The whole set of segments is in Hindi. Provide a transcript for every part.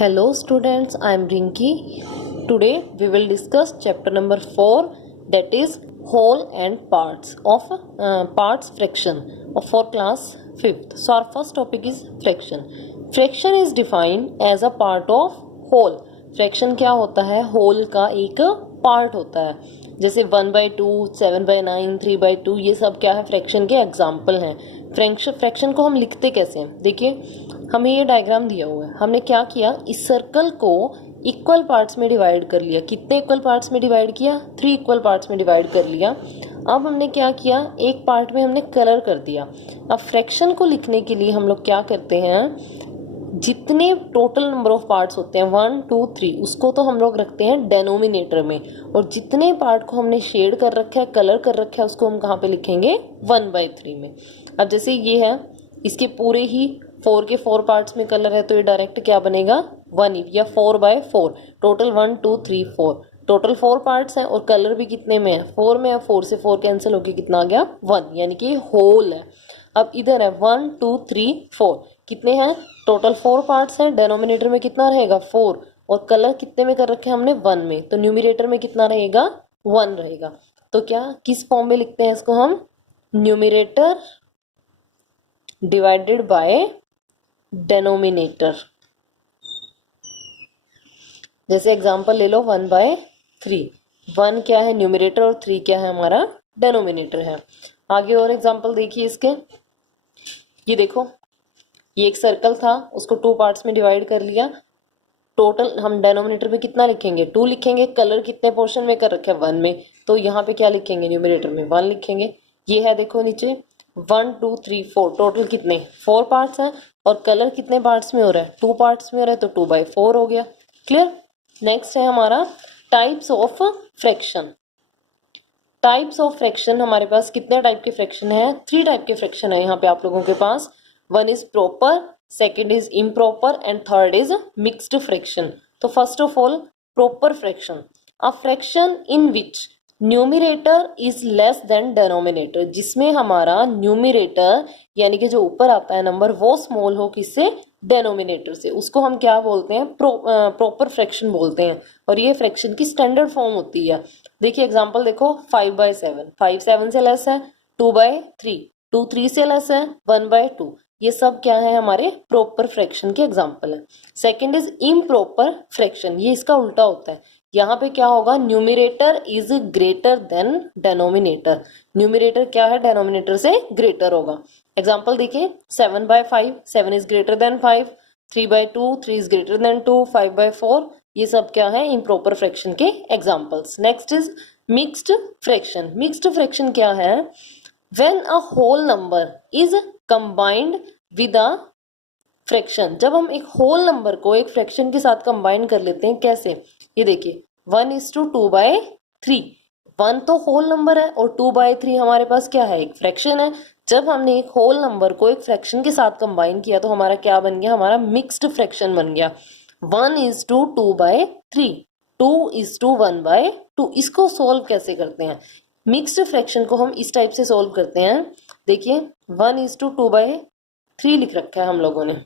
Hello students, I am Rinki. Today we will discuss chapter number 4, that is whole and parts of parts fraction for class 5th. So our first topic is fraction. Fraction is defined as a part of whole. Fraction क्या होता है? whole का एक पार्ट होता है. जैसे 1/2, 7/9, 3/2 ये सब क्या है? फ्रैक्शन के एग्जाम्पल हैं. फ्रैक्शन को हम लिखते कैसे हैं? देखिए हमें ये डायग्राम दिया हुआ है. हमने क्या किया, इस सर्कल को इक्वल पार्ट्स में डिवाइड कर लिया. कितने इक्वल पार्ट्स में डिवाइड किया? 3 इक्वल पार्ट्स में डिवाइड कर लिया. अब हमने क्या किया, एक पार्ट में हमने कलर कर दिया. अब फ्रैक्शन को लिखने के लिए हम लोग क्या करते हैं, जितने टोटल नंबर ऑफ पार्ट्स होते हैं 1, 2, 3 उसको तो हम लोग रखते हैं डेनोमिनेटर में, और जितने पार्ट को हमने शेड कर रखा है, कलर कर रखा है, उसको हम कहाँ पे लिखेंगे? 1/3 में. अब जैसे ये है, इसके पूरे ही 4 के 4 पार्ट्स में कलर है, तो ये डायरेक्ट क्या बनेगा? 1 या 4/4. टोटल 1, 2, 3, 4 टोटल 4 पार्ट्स हैं, और कलर भी कितने में है? 4 में है. 4 से 4 कैंसिल होके कितना आ गया? 1, यानी कि होल है. अब इधर है 1, 2, 3, 4 कितने हैं? टोटल 4 पार्ट्स हैं. डेनोमिनेटर में कितना रहेगा? 4, और कलर कितने में कर रखे हैं हमने? 1 में. तो न्यूमिनेटर में कितना रहेगा? 1 रहेगा. तो क्या किस फॉर्म में लिखते हैं इसको हम? Numerator divided by denominator. जैसे एग्जांपल ले लो 1/3. 1 क्या है? न्यूमिनेटर, और 3 क्या है? हमारा डेनोमिनेटर है. आगे और एग्जांपल देखिए इसके. ये देखो, ये एक सर्कल था, उसको 2 पार्ट्स में डिवाइड कर लिया. टोटल हम डेनोमिनेटर में कितना लिखेंगे? 2 लिखेंगे. कलर कितने पोर्शन में कर रखे हैं? 1 में. तो यहाँ पे क्या लिखेंगे? न्यूमिनेटर में 1 लिखेंगे. ये है देखो नीचे 1, 2, 3, 4 टोटल कितने? 4 पार्ट्स हैं, और कलर कितने पार्ट्स में हो रहा है? 2 पार्ट्स में हो रहा है, तो 2/4 हो गया. क्लियर. नेक्स्ट है हमारा types of fraction. Types of fraction हमारे पास कितने टाइप के फ्रैक्शन है? 3 टाइप के फ्रैक्शन है यहाँ पे आप लोगों के पास. 1 is proper, second is improper, and third is mixed fraction. तो first of all proper fraction. A fraction in which numerator is less than denominator. जिसमें हमारा न्यूमिरेटर यानी कि जो ऊपर आता है नंबर वो स्मॉल हो किससे? डेनोमिनेटर से. उसको हम क्या बोलते हैं? प्रॉपर फ्रैक्शन बोलते हैं. और ये फ्रैक्शन की स्टैंडर्ड फॉर्म होती है. देखिए एग्जांपल देखो 5/7. 5 7 से लेस है. 2/3. 2 3 से लेस है. 1/2. ये सब क्या है? हमारे प्रॉपर फ्रैक्शन के एग्जांपल है. Second is improper fraction. ये इसका उल्टा होता है. यहाँ पे क्या होगा? Numerator is greater then denominator. Numerator क्या है? डेनोमिनेटर से ग्रेटर होगा. एग्जाम्पल देखिए 7/5. 7 is greater than 5. 3/2. 3 is greater than 2. 5/4. ये सब क्या है? इम्प्रॉपर फ्रैक्शन के examples. Next is mixed fraction. Mixed fraction क्या है? When a whole number is combined with a fraction. जब हम एक होल नंबर को एक फ्रैक्शन के साथ कंबाइन कर लेते हैं. कैसे? ये देखिए 1:2/3. 1 तो होल नंबर है, और 2/3 हमारे पास क्या है? एक फ्रैक्शन है. जब हमने एक होल नंबर को एक फ्रैक्शन के साथ कंबाइन किया तो हमारा क्या बन गया? हमारा मिक्स्ड फ्रैक्शन बन गया. 1:2/3. 2:1/2. इसको सोल्व कैसे करते हैं? मिक्स्ड फ्रैक्शन को हम इस टाइप से सोल्व करते हैं. देखिए 1:2/3 लिख रखा है हम लोगों ने.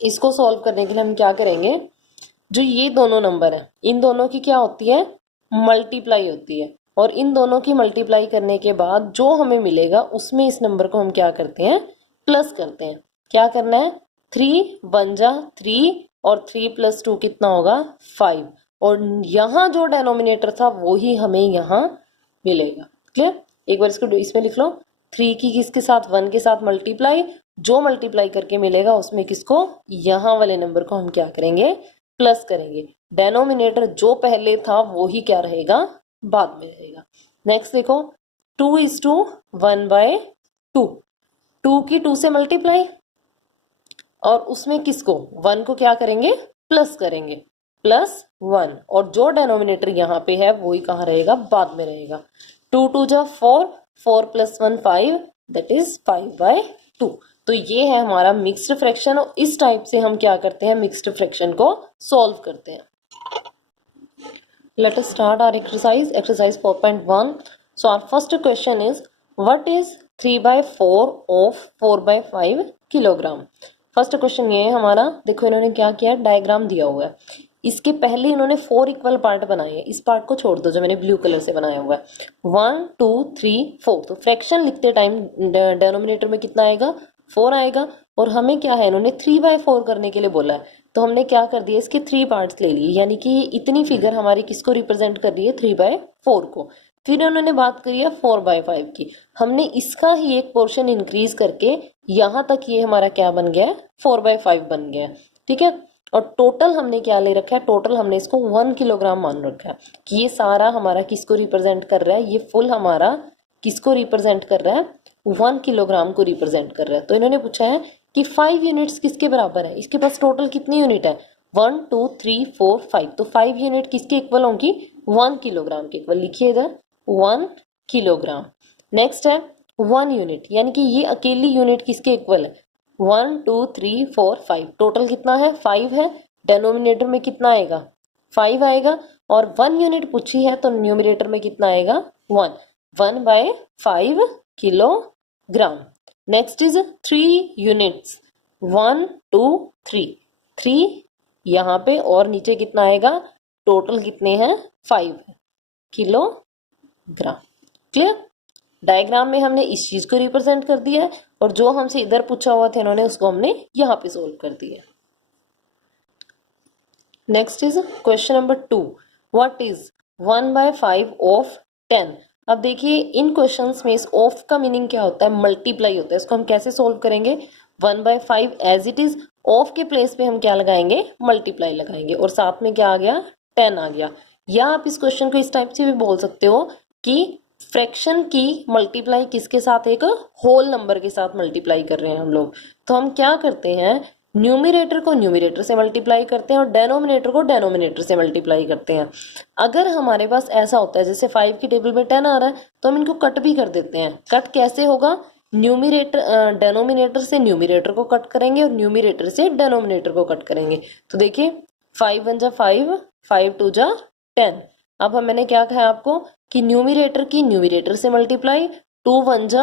इसको सॉल्व करने के लिए हम क्या करेंगे? जो ये दोनों नंबर हैं, इन दोनों की क्या होती है? मल्टीप्लाई होती है. और इन दोनों की मल्टीप्लाई करने के बाद जो हमें मिलेगा उसमें इस नंबर को हम क्या करते हैं? प्लस करते हैं. क्या करना है? 3 1 जा 3, और 3 + 2 कितना होगा? 5. और यहाँ जो डेनोमिनेटर था वो ही हमें यहाँ मिलेगा. क्लियर. एक बार इसको इसमें लिख लो. 3 की किसके साथ? 1 के साथ मल्टीप्लाई. जो मल्टीप्लाई करके मिलेगा उसमें किसको? यहाँ वाले नंबर को हम क्या करेंगे? प्लस करेंगे. डेनोमिनेटर जो पहले था वो ही क्या रहेगा? बाद में रहेगा. नेक्स्ट देखो 2:1/2. 2 की 2 से मल्टीप्लाई, और उसमें किसको? 1 को क्या करेंगे? प्लस करेंगे. +1. और जो डेनोमिनेटर यहाँ पे है वो ही कहाँ रहेगा? बाद में रहेगा. 2 2 जा 4. 4 + 1 5. That is 5/2. तो ये है हमारा मिक्स्ड फ्रैक्शन. और इस टाइप से हम क्या करते हैं? मिक्स्ड फ्रैक्शन को सॉल्व करते हैं. Let us start our exercise. Exercise 4.1. So our first question is what is 3/4 of 4/5 kilogram. First question ये है हमारा, देखो इन्होंने क्या किया, डायग्राम दिया हुआ है, इसके पहले इन्होंने 4 इक्वल पार्ट बनाए हैं, इस पार्ट को छोड़ दो जो मैंने ब्लू कलर से बनाया हुआ है। 1 2 3 4, तो फ्रैक्शन लिखते टाइम डेनोमिनेटर में कितना आएगा, 4 आएगा। और हमें क्या है, इन्होंने 3/4 करने के लिए बोला है, तो हमने क्या कर दिया, इसके 3 पार्ट्स ले लिए, यानी कि इतनी फिगर हमारी किसको रिप्रेजेंट कर रही है, 3/4 को। फिर उन्होंने बात करी है 4/5 की, हमने इसका ही एक पोर्शन इंक्रीज करके यहाँ तक ये हमारा क्या बन गया है, 4/5 बन गया है, ठीक है। और टोटल हमने क्या ले रखा है, टोटल हमने इसको 1 किलोग्राम मान रखा है कि ये सारा हमारा किसको रिप्रेजेंट कर रहा है, ये फुल हमारा किसको रिप्रेजेंट कर रहा है, 1 किलोग्राम को रिप्रेजेंट कर रहा है। तो इन्होंने पूछा है कि 5 यूनिट्स किसके बराबर है, इसके पास टोटल कितनी यूनिट है, 1 2 3 4 5, तो 5 यूनिट किसके इक्वल होंगी, 1 किलोग्राम के इक्वल। लिखिए इधर 1 किलोग्राम। नेक्स्ट है 1 यूनिट, यानी कि ये अकेली यूनिट किसके इक्वल है, 1 2 3 4 5, टोटल कितना है, 5 है, डेनोमिनेटर में कितना आएगा, 5 आएगा। और 1 यूनिट पूछी है तो न्यूमिनेटर में कितना आएगा, 1, 1/5 किलोग्राम। नेक्स्ट इज 3 यूनिट्स, 1 2 3, 3 यहाँ पे और नीचे कितना आएगा, टोटल कितने हैं, 5 किलोग्राम। क्लियर। डायग्राम में हमने इस चीज को रिप्रेजेंट कर दिया है, और जो हमसे इधर पूछा हुआ था इन्होंने उसको हमने यहाँ पे सोल्व कर दिया। Next is question number 2, what is 1/5 of 10। अब देखिए इन क्वेश्चंस में इस ऑफ का मीनिंग क्या होता है, मल्टीप्लाई होता है। इसको हम कैसे सोल्व करेंगे, 1/5 एज इट इज, ऑफ के प्लेस पे हम क्या लगाएंगे, मल्टीप्लाई लगाएंगे, और साथ में क्या आ गया, 10 आ गया। या आप इस क्वेश्चन को इस टाइप से भी बोल सकते हो कि फ्रैक्शन की मल्टीप्लाई किसके साथ, एक होल नंबर के साथ मल्टीप्लाई कर रहे हैं हम लोग। तो हम क्या करते हैं, न्यूमिरेटर को न्यूमिरेटर से मल्टीप्लाई करते हैं और डेनोमिनेटर को डेनोमिनेटर से मल्टीप्लाई करते हैं। अगर हमारे पास ऐसा होता है जैसे 5 की टेबल में 10 आ रहा है, तो हम इनको कट भी कर देते हैं। कट कैसे होगा, न्यूमिरेटर डेनोमिनेटर से न्यूमिरेटर को कट करेंगे और न्यूमिरेटर से डेनोमिनेटर को कट करेंगे। तो देखिए 5 1 जा 5, 5 2 जा 10। अब मैंने क्या कहा आपको कि न्यूमिरेटर की न्यूमिरेटर से मल्टीप्लाई, 2 1 जा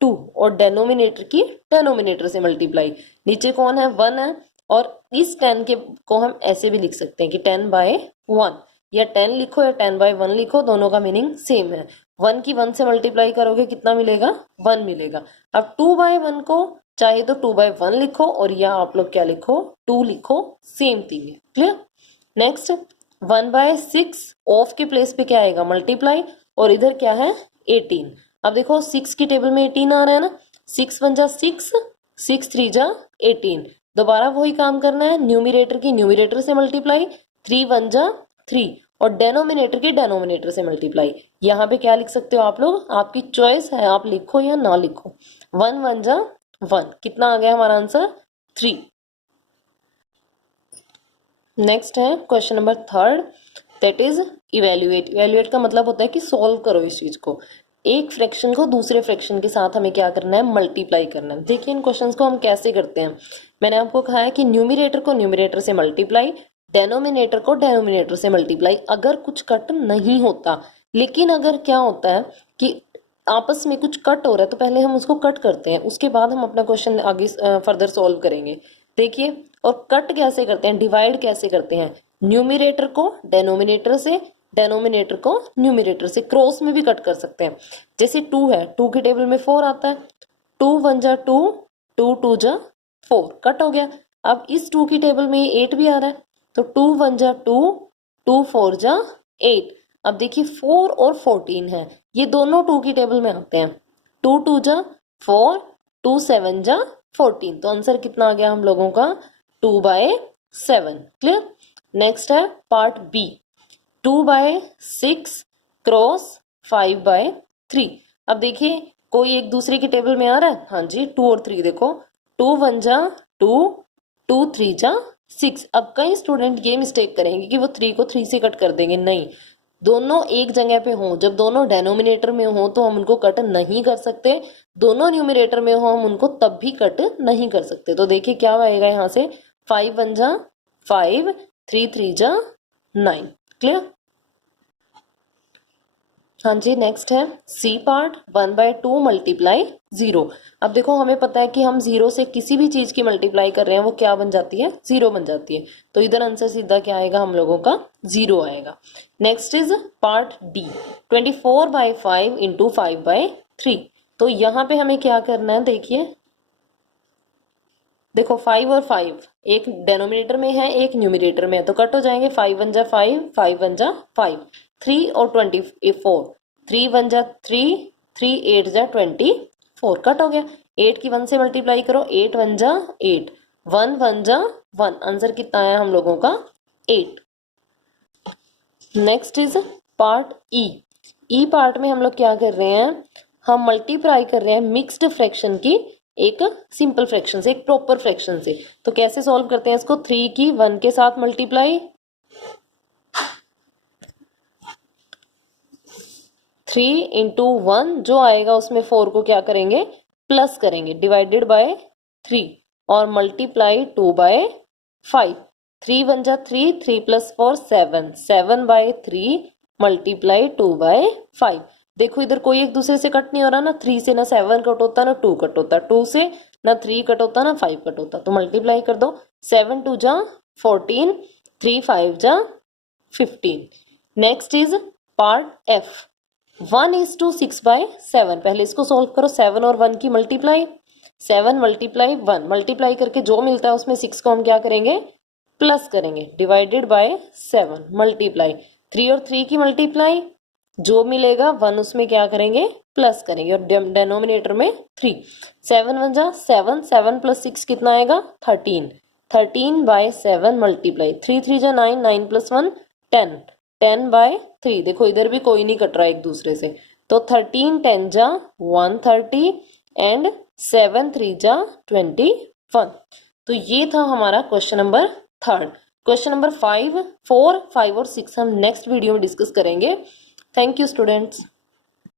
2, और डेनोमिनेटर की डेनोमिनेटर से मल्टीप्लाई। नीचे कौन है, 1 है, और इस 10 के को हम ऐसे भी लिख सकते हैं कि 10/1, या 10 लिखो या 10/1 लिखो, दोनों का मीनिंग सेम है। 1 की 1 से मल्टीप्लाई करोगे कितना मिलेगा, 1 मिलेगा। अब 2/1 को चाहे तो 2/1 लिखो, और या आप लोग क्या लिखो, 2 लिखो, सेम थिंग है। क्लियर। नेक्स्ट 1/6 ऑफ के प्लेस पे क्या आएगा, मल्टीप्लाई, और इधर क्या है, 18। अब देखो 6 की टेबल में 18 आ रहा है ना, 6 1 जा 6, 6 3 जा 18। दोबारा वही काम करना है, न्यूमिरेटर की न्यूमिरेटर से मल्टीप्लाई, 3 1 जा 3, और डेनोमिनेटर की डेनोमिनेटर से मल्टीप्लाई। यहाँ पे क्या लिख सकते हो आप लोग, आपकी चॉइस है, आप लिखो या ना लिखो। 1 1 जा 1, कितना आ गया हमारा आंसर, 3। नेक्स्ट है question number 3, that is evaluate. Evaluate का मतलब होता है कि सॉल्व करो इस चीज को। एक फ्रैक्शन को दूसरे फ्रैक्शन के साथ हमें क्या करना है, मल्टीप्लाई करना है। देखिए इन क्वेश्चंस को हम कैसे करते हैं, मैंने आपको कहा है कि न्यूमिरेटर को न्यूमिरेटर से मल्टीप्लाई, डेनोमिनेटर को डेनोमिनेटर से मल्टीप्लाई, अगर कुछ कट नहीं होता। लेकिन अगर क्या होता है कि आपस में कुछ कट हो रहा है, तो पहले हम उसको कट करते हैं, उसके बाद हम अपना क्वेश्चन आगे फर्दर सॉल्व करेंगे। देखिए, और कट कैसे करते हैं, डिवाइड कैसे करते हैं, न्यूमिरेटर को डेनोमिनेटर से, डेनोमिनेटर को न्यूमिरेटर से, क्रॉस में भी कट कर सकते हैं। जैसे 2 है, 2 की टेबल में 4 आता है, 2 1 जा 2, 2 2 जा 4, कट हो गया। अब इस 2 की टेबल में 8 भी आ रहा है, तो 2 1 जा 2, 2 4 जा 8। अब देखिए 4 और 14 है, ये दोनों 2 की टेबल में आते हैं, 2 2 जा 4, 2 7 जा 14, तो आंसर कितना आ गया हम लोगों का, 2/7। क्लियर। नेक्स्ट है पार्ट बी, 2/6 क्रॉस 5/3। अब देखिए कोई एक दूसरे की टेबल में आ रहा है, हाँ जी 2 और 3, देखो 2 1 जा 2, 2 3 जा 6। अब कई स्टूडेंट ये मिस्टेक करेंगे कि वो 3 को 3 से कट कर देंगे, नहीं, दोनों एक जगह पे हों, जब दोनों डेनोमिनेटर में हो तो हम उनको कट नहीं कर सकते, दोनों न्यूमिनेटर में हो हम उनको तब भी कट नहीं कर सकते। तो देखिए क्या आएगा यहाँ से, 5 1 जा 5, 3 3 जा 9। क्लियर। हाँ जी, नेक्स्ट है सी पार्ट 1/2 मल्टीप्लाई 0। अब देखो हमें पता है कि हम 0 से किसी भी चीज की मल्टीप्लाई कर रहे हैं वो क्या बन जाती है, 0 बन जाती है। तो इधर आंसर सीधा क्या आएगा हम लोगों का, 0 आएगा। Next is part D 24/5 into 5/3। तो यहाँ पे हमें क्या करना है, देखिए देखो 5 और 5 एक डेनोमिनेटर में है एक न्यूमिनेटर में है, तो कट हो जाएंगे। 5 1 जा 5, 5 1 जा 5, 3 और 24, 3 1 जा 3, 3 8 जा 24, कट हो गया। 8 की 1 से मल्टीप्लाई करो, 8 1 जा 8, 1 1 जा 1, आंसर कितना आया हम लोगों का 8। Next is part E. E part में हम लोग क्या कर रहे हैं, हम मल्टीप्लाई कर रहे हैं मिक्स्ड फ्रैक्शन की एक सिंपल फ्रैक्शन से, एक प्रॉपर फ्रैक्शन से। तो कैसे सॉल्व करते हैं इसको, 3 की 1 के साथ मल्टीप्लाई, 3 इंटू 1 जो आएगा उसमें 4 को क्या करेंगे, प्लस करेंगे, डिवाइडेड बाय 3 और मल्टीप्लाई 2/5। 3 1 जा 3, 3 + 4 7, 7/3 मल्टीप्लाई 2/5। देखो इधर कोई एक दूसरे से कट नहीं हो रहा ना, 3 से ना 7 कट होता ना 2 कट होता, 2 से ना 3 कट होता ना 5 कट होता, तो मल्टीप्लाई कर दो। 7 2 जा 14, 3 5 जा 15। Next is part F 1:6/7। पहले इसको सोल्व करो, 7 और 1 की मल्टीप्लाई, 7 मल्टीप्लाई 1, मल्टीप्लाई करके जो मिलता है उसमें 6 को हम क्या करेंगे, प्लस करेंगे, डिवाइडेड बाय 7 मल्टीप्लाई 3 और 3 की मल्टीप्लाई, जो मिलेगा 1 उसमें क्या करेंगे, प्लस करेंगे और डेनोमिनेटर में 3। 7 1 जा 7, 7 + 6 कितना आएगा 13, 13/7 मल्टीप्लाई 3 3 जा 9, 9 + 1 10, 10/3। देखो इधर भी कोई नहीं कट रहा एक दूसरे से, तो 13 10 जा 130 एंड 7 3 जा 21। तो ये था हमारा क्वेश्चन नंबर 3। क्वेश्चन नंबर 5, 4, 5 और 6 हम नेक्स्ट वीडियो में डिस्कस करेंगे। Thank you students.